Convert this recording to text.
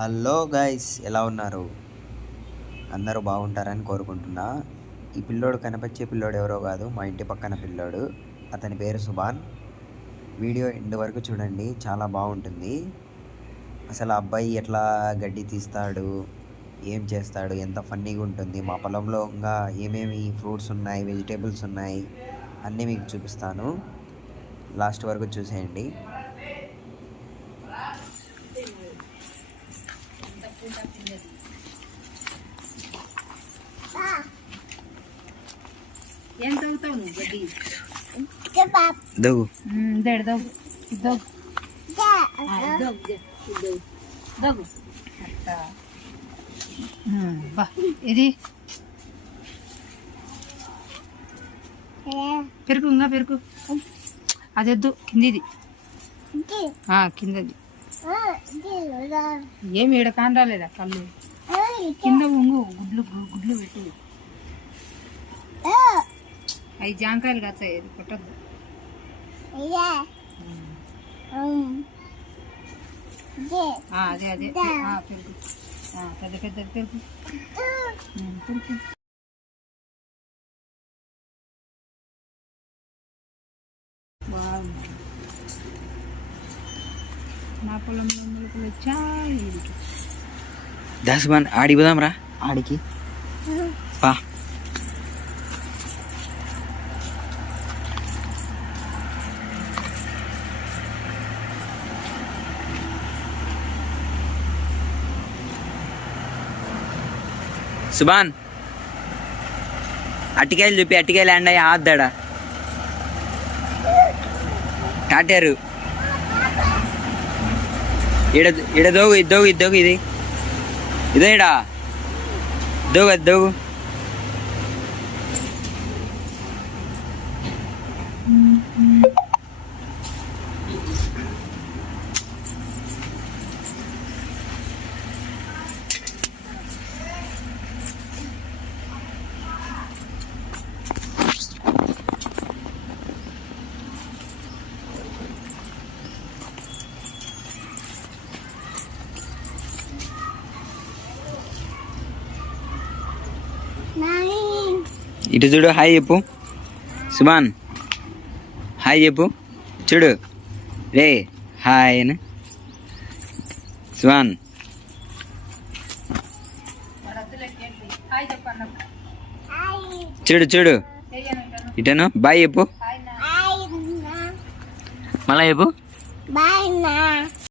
Hello guys, ఎలా ఉన్నారు? అందరూ బాగుంటారని కోరుకుంటున్నా. ఈ పిల్లోడు కనిపించే పిల్లోడు ఎవరో కాదు, మా ఇంటి పక్కన పిల్లోడు. అతని పేరు సుభాన్. వీడియో ఎండ్ వరకు చూడండి, చాలా బాగుంటుంది. అసలు ఆ అబ్బాయి ఎట్లా గడ్డి తీస్తాడు, ఏం చేస్తాడు, ఎంత ఫన్నీగా ఉంటుంది. మా పొలంలో ఇంకా ఏమేమి ఫ్రూట్స్ ఉన్నాయి, వెజిటేబుల్స్ ఉన్నాయి అన్నీ మీకు చూపిస్తాను. లాస్ట్ వరకు చూసేయండి. ఏం చదువుతావు నువ్వు గడ్డి? దగు ఇది పెరుగు, ఇంకా పెరుగు. అదొద్దు, కిందిది కిందది. ఏమి ఈడ కాని రాలేదా కళ్ళు? కింద ఉంగు, గుడ్లు గుడ్లు పెట్టు. అవి జాంకాయలు కాస్తాయి, అది కొట్టద్దు. అదే అదే పెరుగు, పెద్ద పెద్ద పెరుగు. పెరుగు బాగుంది. నా పొలంలో మొలకలు వచ్చాయి. దాసుబాన్ ఆడికి పోదాం రా, ఆడికి పా. సుబాన్ అట్టికాయలు చూపి, అట్టికాయలు అండ్ అయ్యి ఆద్దాడా కాటారు. ఇడ దోగు, ఇద్దోగు ఇద్దోగు, ఇది ఇదో ఇడా దోగు, అది దోగు. ఇటు చూడు, హాయ్ చెప్పు సుబాన్, హాయ్ చెప్పు. చూడు రే, హాయ్ అని సుబాన్. చూడు చూడు, ఇటను బాయ్ చెప్పు, మళ్ళా చెప్పు.